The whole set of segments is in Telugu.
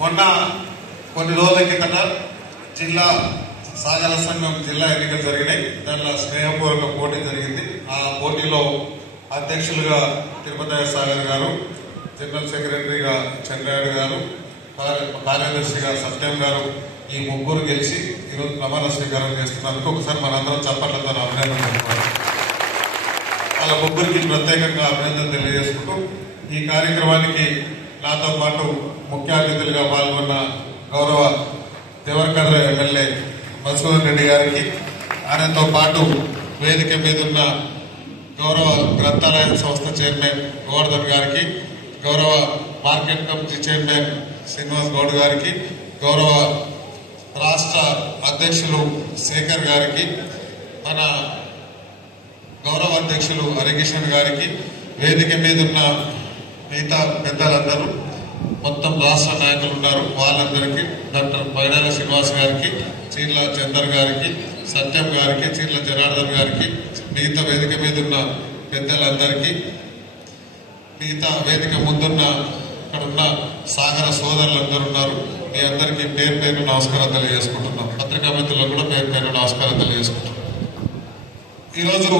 మొన్న కొన్ని రోజుల కిందట జిల్లా సాగర సంఘం జిల్లా ఎన్నికలు జరిగినాయి. దానిలో స్నేహపూర్వక పోటీ జరిగింది. ఆ పోటీలో అధ్యక్షులుగా తిరుపతి సాగర్ గారు, జనరల్ సెక్రటరీగా చంద్రయాడు గారు, కార్యదర్శిగా సత్యం గారు ఈ ముగ్గురు గెలిచి ఈరోజు ప్రమాణ స్వీకారం చేస్తున్నందుకు ఒకసారి మనందరం చప్పట్లతో అభినందన తెలుపుకోవాలి. వాళ్ళ ముగ్గురికి ప్రత్యేకంగా అభినందన తెలియజేసుకుంటూ ఈ కార్యక్రమానికి నాతో పాటు ముఖ్య అతిథులుగా పాల్గొన్న గౌరవ దేవరకద్ర ఎమ్మెల్యే మధుసూదన్ రెడ్డి గారికి, ఆయనతో పాటు వేదిక మీద ఉన్న గౌరవ గ్రంథాలయ సంస్థ చైర్మన్ గోవర్ధన్ గారికి, గౌరవ market committee chairman Srinivas Goud గారికి, గౌరవ రాష్ట్ర అధ్యక్షులు శేఖర్ గారికి, మన గౌరవ అధ్యక్షులు హరికిషన్ గారికి, వేదిక మీద ఉన్న మిగతా పెద్దలందరూ మొత్తం రాష్ట్ర నాయకులు ఉన్నారు, వాళ్ళందరికీ, డాక్టర్ పైడాల శ్రీనివాస్ గారికి, చీర్ల చందర్ గారికి, సత్యం గారికి, చీర్ల జనార్దన్ గారికి, మిగతా వేదిక మీద ఉన్న పెద్దలందరికీ, మిగతా వేదిక ముందున్న ఇక్కడ ఉన్న సాగర సోదరులందరూ ఉన్నారు. మీ అందరికీ పేరు పేరు నమస్కారం తెలియజేసుకుంటున్నాం. పత్రికా మిత్రులకు కూడా పేరు పేరు నమస్కారం తెలియజేసుకుంటున్నాం. ఈరోజు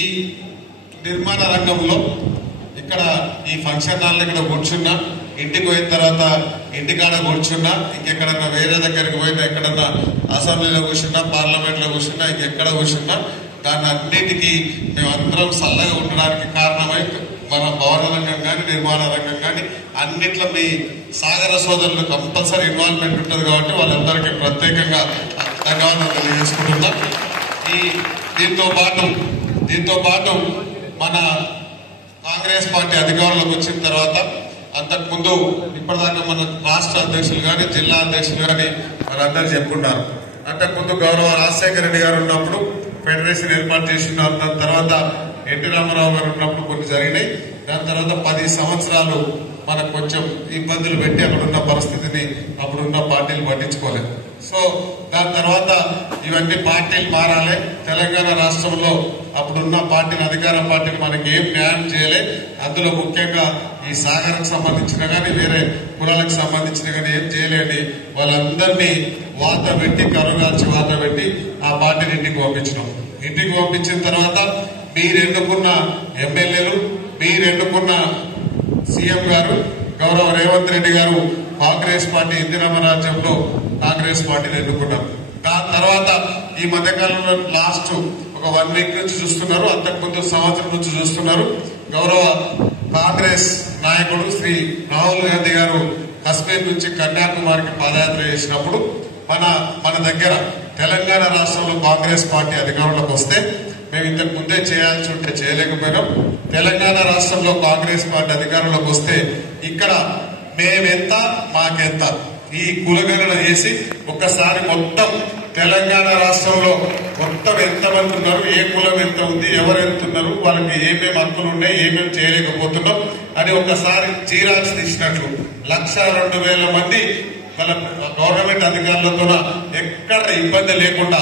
ఈ నిర్మాణ రంగంలో ఇక్కడ ఈ ఫంక్షన్ హాల్ ఇక్కడ కూర్చున్నా, ఇంటికి పోయిన తర్వాత ఇంటికాడ కూర్చున్నా, ఇంకెక్కడన్నా వేరే దగ్గరికి పోయినా, ఎక్కడన్నా అసెంబ్లీలో కూర్చున్నా, పార్లమెంట్ లో కూర్చున్నా, ఇంకెక్కడ కూర్చున్నా, దాన్ని అన్నిటికీ మేమందరం చల్లగా ఉండడానికి కారణమై మన భవన రంగం కానీ నిర్మాణ రంగం కానీ అన్నిట్లో మీ సాగర సోదరులు కంపల్సరీ ఇన్వాల్వ్మెంట్ ఉంటుంది కాబట్టి వాళ్ళందరికీ ప్రత్యేకంగా ధన్యవాదాలు తెలియజేసుకుంటున్నా. దీంతో పాటు మన కాంగ్రెస్ పార్టీ అధికారంలోకి వచ్చిన తర్వాత, అంతకుముందు ఇప్పటిదాకా మన రాష్ట్ర అధ్యక్షులు కానీ జిల్లా అధ్యక్షులు కానీ వాళ్ళందరూ చెప్పుకున్నారు. అంతకుముందు గౌరవ రాజశేఖర రెడ్డి గారు ఉన్నప్పుడు ఫెడరేషన్ ఏర్పాటు చేసినారు. దాని తర్వాత ఎన్టీ రామారావు గారు ఉన్నప్పుడు కొన్ని జరిగినాయి. దాని తర్వాత 10 సంవత్సరాలు మనకు కొంచెం ఇబ్బందులు పెట్టి అక్కడున్న పరిస్థితిని అప్పుడున్న పార్టీలు పట్టించుకోలేదు. సో దాని తర్వాత ఇవన్నీ పార్టీలు మారాలి. తెలంగాణ రాష్ట్రంలో అప్పుడున్న పార్టీలు, అధికార పార్టీలు మనకి ఏం న్యాయం చేయలే. అందులో ముఖ్యంగా ఈ సాగర్కు సంబంధించిన కానీ వేరే కులాలకు సంబంధించిన కానీ ఏం చేయలేని వాళ్ళందరినీ వాత పెట్టి, కరుగాల్చి వాత పెట్టి ఆ పార్టీని ఇంటికి పంపించినాం. ఇంటికి పంపించిన తర్వాత మీరు ఎన్నుకున్న ఎమ్మెల్యేలు, మీరు ఎన్నుకున్న సీఎం గారు గౌరవ రేవంత్ రెడ్డి గారు కాంగ్రెస్ పార్టీ ఇందిరమ్మ రాజ్యంలో కాంగ్రెస్ పార్టీని ఎన్నుకున్నారు. దాని తర్వాత ఈ మధ్యకాలంలో లాస్ట్ ఒక 1 వీక్ నుంచి చూస్తున్నారు, అంతకుముందు సంవత్సరం నుంచి చూస్తున్నారు. గౌరవ కాంగ్రెస్ నాయకుడు శ్రీ రాహుల్ గాంధీ గారు కశ్మీర్ నుంచి కన్యాకుమారికి పాదయాత్ర చేసినప్పుడు మన దగ్గర తెలంగాణ రాష్ట్రంలో కాంగ్రెస్ పార్టీ అధికారంలోకి వస్తే మేము ఇంతకు ముందే చేయాల్సి ఉంటే చేయలేకపోయినాం. తెలంగాణ రాష్ట్రంలో కాంగ్రెస్ పార్టీ అధికారంలోకి వస్తే ఇక్కడ మేమెంత మాకెంత ఈ కులగణన చేసి ఒక్కసారి మొత్తం తెలంగాణ రాష్ట్రంలో మొత్తం ఎంతమంది ఉన్నారు, ఏ కులం ఎంత ఉంది, ఎవరు ఎంత ఉన్నారు, వాళ్ళకి ఏమేమి హక్కులు ఉన్నాయి, ఏమేమి చేయలేకపోతున్నాం అని ఒక్కసారి చీరాల్సి తీసినట్లు 1,02,000 మంది వాళ్ళ గవర్నమెంట్ అధికారులతో ఎక్కడ ఇబ్బంది లేకుండా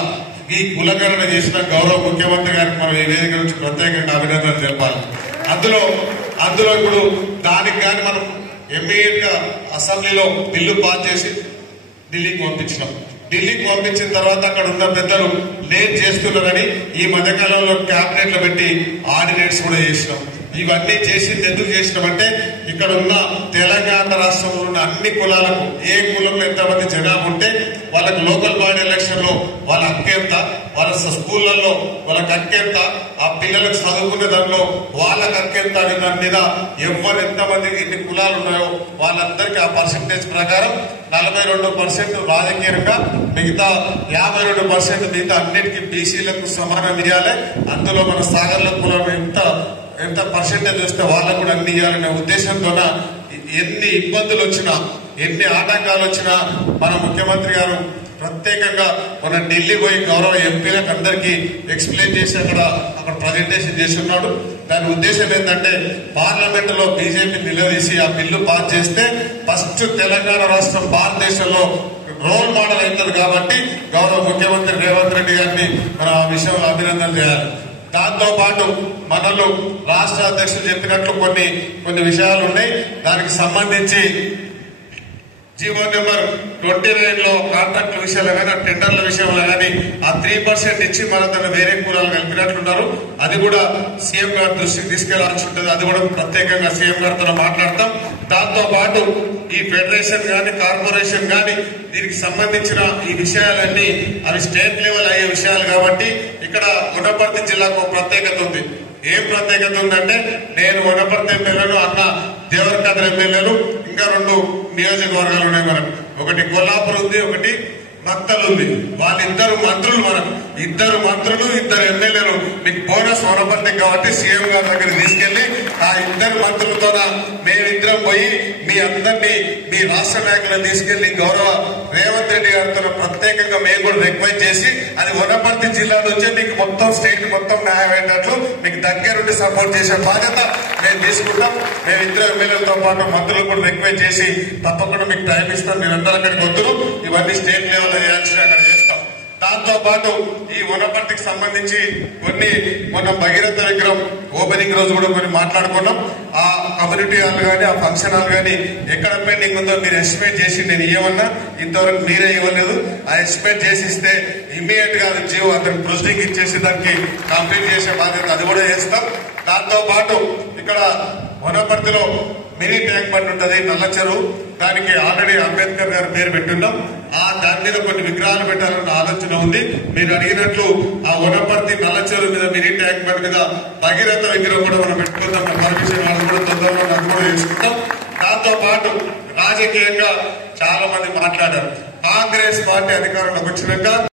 ఈ కులగణన చేసిన గౌరవ ముఖ్యమంత్రి గారికి మనం ఈ వేదిక నుంచి ప్రత్యేకంగా అభినందనలు తెలపాలి. అందులో ఇప్పుడు దానికి కానీ మనం ఇమ్మీడియట్ గా అసెంబ్లీలో బిల్లు పాస్ చేసి ఢిల్లీకి పంపించినాం. ఢిల్లీకి పంపించిన తర్వాత అక్కడ ఉన్న పెద్దలు లేట్ చేస్తున్నారని ఈ మధ్యకాలంలో క్యాబినెట్ లో పెట్టి ఆర్డినెన్స్ కూడా చేసినాం. ఇవన్నీ చేసింది ఎందుకు చేసినామంటే ఇక్కడ ఉన్న తెలంగాణ రాష్ట్రంలో ఉన్న అన్ని కులాలకు ఏ కులంలో ఎంతమంది జనాభా ఉంటే వాళ్ళకి లోకల్ బాడీ ఎలక్షన్ లో వాళ్ళ హక్కు ఎంత, వాళ్ళ స్కూళ్లలో వాళ్ళకి హక్కు ఎంత, ఆ పిల్లలకు చదువుకునే దానిలో వాళ్ళకి హక్కు ఎంత అనే దాని మీద ఎవరు ఎంతమంది ఇన్ని కులాలు ఉన్నాయో వాళ్ళందరికీ ఆ పర్సెంటేజ్ ప్రకారం 42% రాజకీయంగా, మిగతా 52% మిగతా అన్నిటికీ బీసీలకు సమానం ఇవ్వాలి. అందులో మన సాగర్ల కులం ఎంత పర్సెంటేజ్ వస్తే వాళ్ళకు కూడా అన్ని ఇవ్వాలనే ఉద్దేశంతో ఎన్ని ఇబ్బందులు వచ్చినా, ఎన్ని ఆటంకాలు వచ్చినా మన ముఖ్యమంత్రి గారు ప్రత్యేకంగా మన ఢిల్లీ పోయి గౌరవ ఎంపీలకు అందరికీ ఎక్స్ప్లెయిన్ చేసి అక్కడ ప్రజెంటేషన్ చేస్తున్నాడు. దాని ఉద్దేశం ఏంటంటే పార్లమెంట్ లో బీజేపీ నిలదీసి ఆ బిల్లు పాస్ చేస్తే ఫస్ట్ తెలంగాణ రాష్ట్రం భారతదేశంలో రోల్ మోడల్ అవుతుంది. కాబట్టి గౌరవ ముఖ్యమంత్రి రేవంత్ రెడ్డి గారిని మనం ఆ విషయంలో అభినందనలు చేయాలి. దాంతో పాటు మనలో రాష్ట్ర అధ్యక్షులు చెప్పినట్లు కొన్ని విషయాలు ఉన్నాయి. దానికి సంబంధించి జీవో నెంబర్ 29 లో కాంట్రాక్ట్ల విషయంలో కానీ టెండర్ల విషయంలో కానీ ఆ 3% ఇచ్చి మన తన వేరే కూరాలు కలిపినట్లున్నారు. అది కూడా సీఎం గారి దృష్టికి తీసుకెళ్లాల్సి ఉంటుంది. అది కూడా ప్రత్యేకంగా సీఎం గారితో మాట్లాడతాం. దాంతో పాటు ఈ ఫెడరేషన్ గాని కార్పొరేషన్ గాని దీనికి సంబంధించిన ఈ విషయాలన్నీ అవి స్టేట్ లెవెల్ అయ్యే విషయాలు కాబట్టి ఇక్కడ వనపర్తి జిల్లాకు ప్రత్యేకత ఉంది. ఏం ప్రత్యేకత ఉందంటే నేను వనపర్తి ఎమ్మెల్యేలు అన్న దేవరకద్ర ఎమ్మెల్యేలు ఇంకా 2 నియోజకవర్గాలు ఉన్నాయి. మనకు ఒకటి కొల్లాపూర్ ఉంది, ఒకటి మక్తల్ ఉంది. వాళ్ళిద్దరు మంత్రులు, మనం 2 మంత్రులు 2 ఎమ్మెల్యేలు మీకు బోనస్ వనపర్తి కాబట్టి సీఎం గారి దగ్గర తీసుకెళ్లి ఆ 2 మంత్రులతో మేమిద్దరం పోయి మీ అందరినీ మీ రాష్ట్ర నాయకులను తీసుకెళ్లి గౌరవ రేవంత్ రెడ్డి గారితో ప్రత్యేకంగా మేము కూడా రిక్వెస్ట్ చేసి అది వనపర్తి జిల్లా నుంచే మీకు మొత్తం స్టేట్ మొత్తం న్యాయం అయ్యేటట్లు మీకు దగ్గరుండి సపోర్ట్ చేసే బాధ్యత మేము తీసుకుంటాం. మేము 2 ఎమ్మెల్యేలతో పాటు మంత్రులు కూడా రిక్వెస్ట్ చేసి తప్పకుండా మీకు టైం ఇస్తాం. మీరందరూ అక్కడికి వద్దురు, ఇవన్నీ స్టేట్ లెవెల్ చేయాల్సి అక్కడ చేస్తాం. దాంతో పాటు ఈ వనపర్తికి సంబంధించి కొన్ని మొన్న భగీరథ విగ్రహం ఓపెనింగ్ రోజు కూడా కొన్ని మాట్లాడుకున్నాం. ఆ కమ్యూనిటీ హాల్ గానీ ఆ ఫంక్షన్ హాల్ గానీ ఎక్కడ పెండింగ్ ఉందో మీరు ఎస్టిమేట్ చేసి నేను ఇవ్వమన్నా ఇంతవరకు మీరే ఇవ్వలేదు. ఆ ఎస్టిమేట్ చేసి ఇస్తే ఇమ్మీడియట్ గా జీవో అతను ప్రొసీడింగ్ ఇచ్చేసి దానికి కంప్లీట్ చేసే బాధ్యత అది కూడా చేస్తాం. దాంతో పాటు ఇక్కడ వనపర్తిలో మినీ ట్యాంక్ బండ్ ఉంటుంది నల్ల చెరువు, దానికి ఆల్రెడీ అంబేద్కర్ గారి పేరు పెట్టున్నాం. దాని మీద కొన్ని విగ్రహాలు పెట్టాలన్న ఆలోచన ఉంది. మీరు అడిగినట్లు ఆ వనపర్తి నల్ల చెరువు మీద మినీ ట్యాంక్ బండ్ మీద భగీరథ విగ్రహం కూడా మనం పెట్టుకుందాం. పర్మిషన్ వాళ్ళు కూడా తొందరగా అది కూడా చేసుకుంటాం. దాంతో పాటు రాజకీయంగా చాలా మంది మాట్లాడారు. కాంగ్రెస్ పార్టీ అధికారంలోకి వచ్చినాక